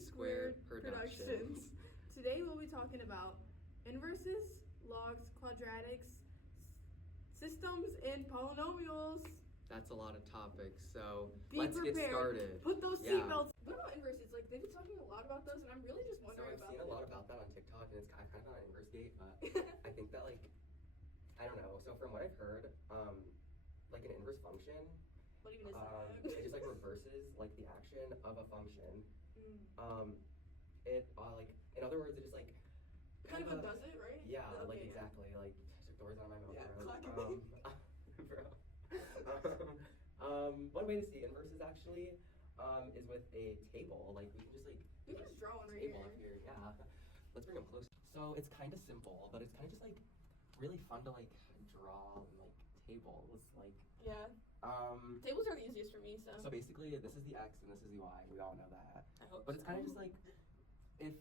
Squared Productions. Today we'll be talking about inverses, logs, quadratics, systems, and polynomials. That's a lot of topics, so Be let's prepared. get started. Put those Yeah. seatbelts. What about inverses? Like, they've been talking a lot about those, and I'm really just So wondering I've about seen a lot about that on TikTok, and it's kind of on inverse gate, but I think that, like, I don't know. So from what I've heard, like an inverse function, What even is that? it just like reverses like the action of a function. It like in other words, it just like Kind of does it, right? Yeah, Okay, like yeah. exactly. Like took the words out of my mouth. Yeah, bro. One way to see inverses actually is with a table. Like we can just like We can just draw one right table here. up here. Yeah, let's bring them closer. So it's kind of simple, but it's kind of just like really fun to like draw and like tables. Like Yeah. Tables are the easiest for me, so. so basically this is the x and this is the y. We all know that. I hope But it's so. kind of just like if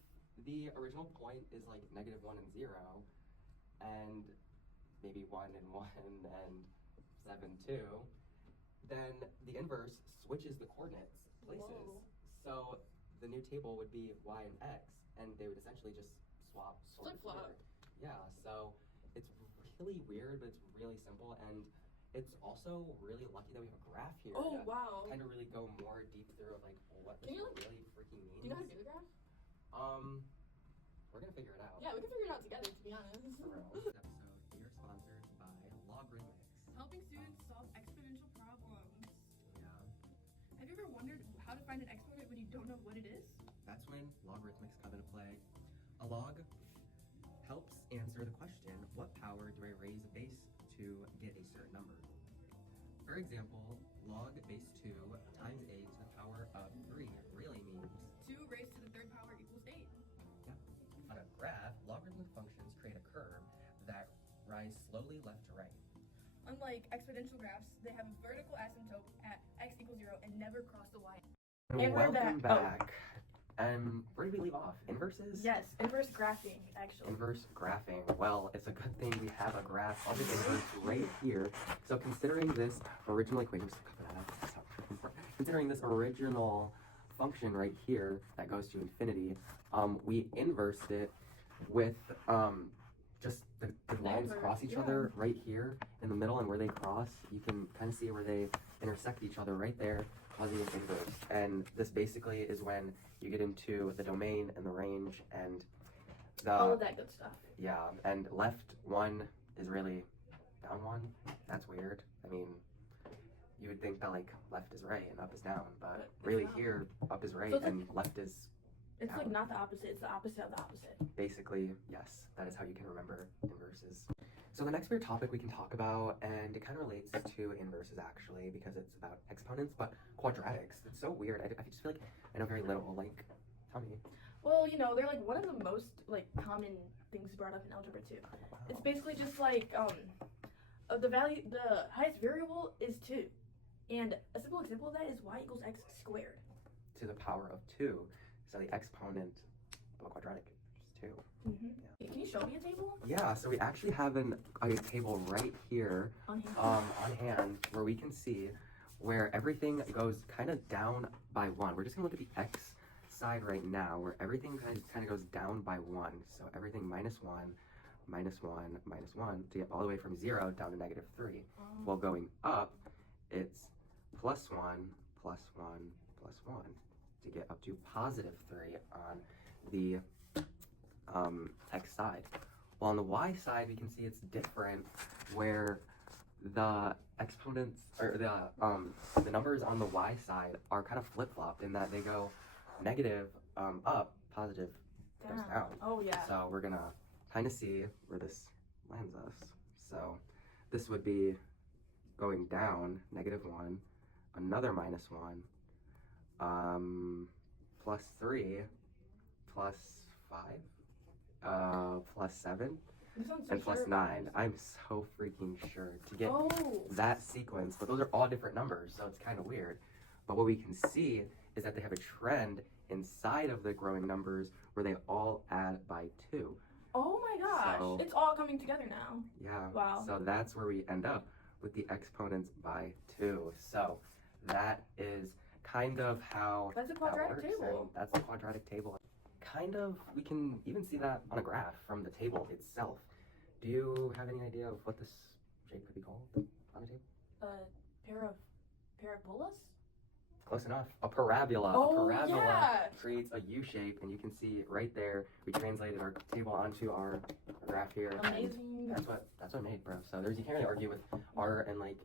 the original point is like -1 and 0, and maybe 1 and 1 and 7, 2, then the inverse switches the coordinates places. Whoa. So the new table would be y and x, and they would essentially just swap. Flip-flop. Yeah, so it's really weird, but it's really simple, and it's also really lucky that we have a graph here. Oh, to wow. Kind of really go more deep through of like what Can this you, like, really freaking means. Do you know how to do the graph? We're gonna figure it out. Yeah, we can figure it out together, to be honest. For real. This episode, we are sponsored by Logarithmics. Helping students solve exponential problems. Yeah. Have you ever wondered how to find an exponent when you don't know what it is? That's when logarithmics come into play. A log helps answer the question, what power do I raise a base to get a certain number? For example, log base 2 times a to the power of 3 really means 2 raised to the 3rd power equals 8. yeah. On a graph, logarithmic functions create a curve that rise slowly left to right. Unlike exponential graphs, they have a vertical asymptote at x equals 0 and never cross the y. And And we're welcome back. back. Where did we leave off? Inverses? Yes, inverse graphing, actually. Inverse graphing. Well, it's a good thing we have a graph of the inverse right here. So considering this original equation, considering this original function right here that goes to infinity, we inversed it with just the lines cross each other right here in the middle, and where they cross, you can kind of see where they intersect each other right there, causing an inverse. And this basically is when you get into the domain and the range and the All of that good stuff. yeah, and left 1 is really down 1. That's weird. I mean, you would think that like left is right and up is down, but it's really not. here up is right So it's and left is It's like down. not the opposite, it's the opposite of the opposite. Basically, yes, that is how you can remember inverses. So the next weird topic we can talk about, and it kind of relates to inverses actually, because it's about exponents, but quadratics. It's so weird. I just feel like I know very little. Like, tell me. Well, you know, they're like one of the most like common things brought up in algebra too. It's basically just like the highest variable is 2. And a simple example of that is y equals x squared. To the power of 2. So the exponent of a quadratic is 2. Mm-hmm. Yeah. Can you show me a table? Yeah, so we actually have a table right here On hand. on hand where we can see where everything goes kind of down by 1. We're just gonna look at the x side right now, where everything kind of goes down by 1. So everything -1, -1, -1 to get all the way from 0 down to -3. While going up, it's +1, +1, +1 to get up to +3 on the x side. While on the y side, we can see it's different, where the exponents or the numbers on the y side are kind of flip-flopped in that they go negative up, positive goes down. Oh yeah. So we're gonna kind of see where this lands us. So this would be going down -1, another -1, +3, +5, +7, This one's so and sure about +9. this. I'm so freaking sure to get Oh. that sequence, but those are all different numbers, so it's kind of weird. But what we can see is that they have a trend inside of the growing numbers where they all add by 2. Oh my gosh. So- It's all coming together now. Yeah. Wow. So that's where we end up with the exponents by 2. So that is kind of how That's a that quadratic works. table. And that's the quadratic table. Kind of, we can even see that on a graph from the table itself. Do you have any idea of what this shape could be called on the table? Pair of parabolas? Close enough. A parabola. Oh, A parabola yeah. creates a U shape, and you can see right there. We translated our table onto our graph here. and Amazing. That's what made, bro. So you can't really argue with art and like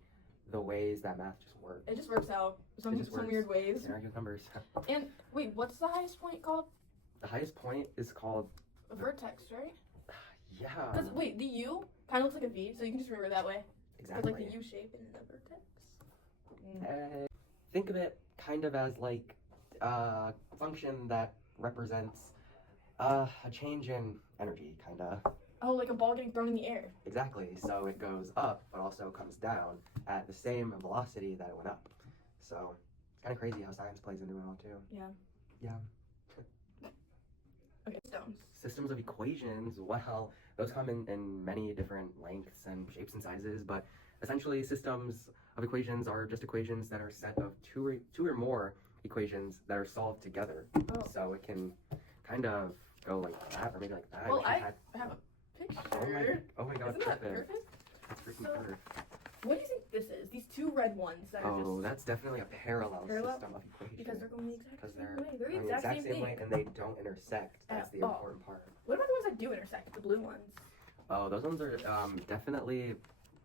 the ways that math just works. It just works out some just works. weird You ways. can't argue with numbers. And wait, what's the highest point called? The highest point is called A vertex, right? yeah. Because wait, the U kind of looks like a V, so you can just remember it that way. Exactly. With like the U shape and the vertex. Think of it kind of as like a function that represents a change in energy, kind of. Oh, like a ball getting thrown in the air. Exactly. So it goes up, but also comes down at the same velocity that it went up. So it's kind of crazy how science plays into it all too. Yeah. Yeah. Okay, stones. Systems of equations, well, those come in many different lengths and shapes and sizes, but essentially systems of equations are just equations that are a set of two or more equations that are solved together. Oh. So it can kind of go like that or maybe like that. Well, Wish I had- have a picture. oh my god, Isn't that perfect. perfect? That's freaking So- perfect. What do you think this is? These two red ones that are Oh, just that's definitely a parallel Parallel? system of equations. because they're going the exact Because same they're way. They're the going exact, same way thing. and they don't intersect. That's At the all. important part. What about the ones that do intersect? The blue ones. Oh, those ones are definitely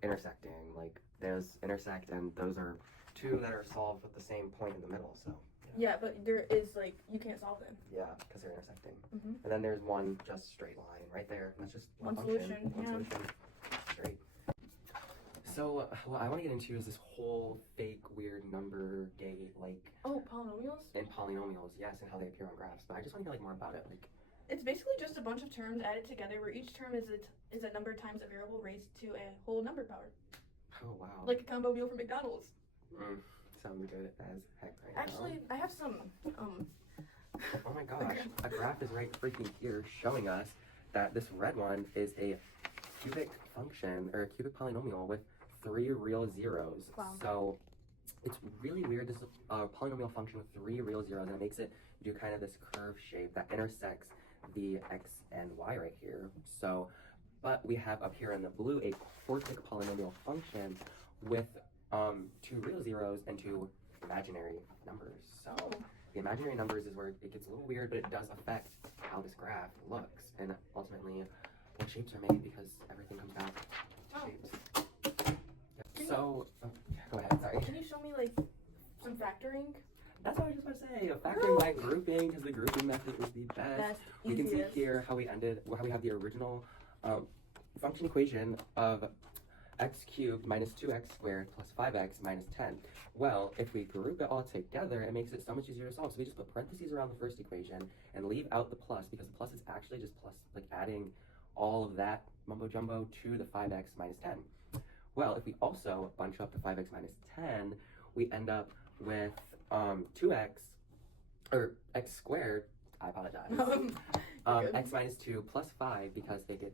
intersecting. Like those intersect, and those are two that are solved with the same point in the middle. So Yeah, but there is like you can't solve them. yeah, because they're intersecting. Mhm. And then there's one just straight line right there. And that's just One function, solution, One yeah. solution. Straight. So what I want to get into is this whole fake weird number gate, like Oh, polynomials. in polynomials, yes, and how they appear on graphs. But I just want to hear like more about it. Like It's basically just a bunch of terms added together where each term is a number times a variable raised to a whole number power. oh wow. Like a combo meal from McDonald's. Sounds good as heck right Actually, I have some now. Oh my gosh, a graph is right freaking here showing us that this red one is a cubic function or a cubic polynomial with 3 real zeros. Wow. So it's really weird. This is a polynomial function with 3 real zeros, and it makes it do kind of this curve shape that intersects the x and y right here. So, but we have up here in the blue a quartic polynomial function with 2 real zeros and 2 imaginary numbers. So the imaginary numbers is where it gets a little weird, but it does affect how this graph looks and ultimately what shapes are made because everything comes down to Oh. shapes. So, go ahead, sorry. Can you show me like some factoring? That's what I was just about to say. Factoring by grouping, because the grouping method is the best. That's We can see easiest. here how we have the original function equation of x cubed minus 2x squared plus 5x minus 10. Well, if we group it all together, it makes it so much easier to solve. So we just put parentheses around the first equation and leave out the plus because the plus is actually just plus, like adding all of that mumbo jumbo to the 5x minus 10. Well, if we also bunch up the 5x minus 10, we end up with 2x, or x squared, I apologize. Good. X minus 2 plus 5 because they get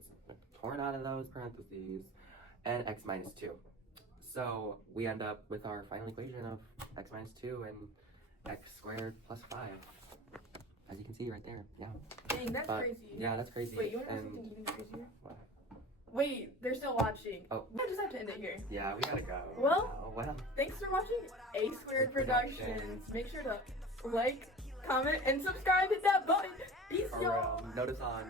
torn out of those parentheses, and x minus 2. So we end up with our final equation of x minus 2 and x squared plus 5. As you can see right there, yeah. Dang, that's But- crazy. Yeah, that's crazy. Wait, you want to know And something even crazier? what? Wait, they're still watching. Oh. I just have to end it here. Yeah, we gotta go. Well- Well, Thanks for watching A Squared Productions. Make sure to like, comment, and subscribe. Hit that button. Peace, for y'all. real. Notice on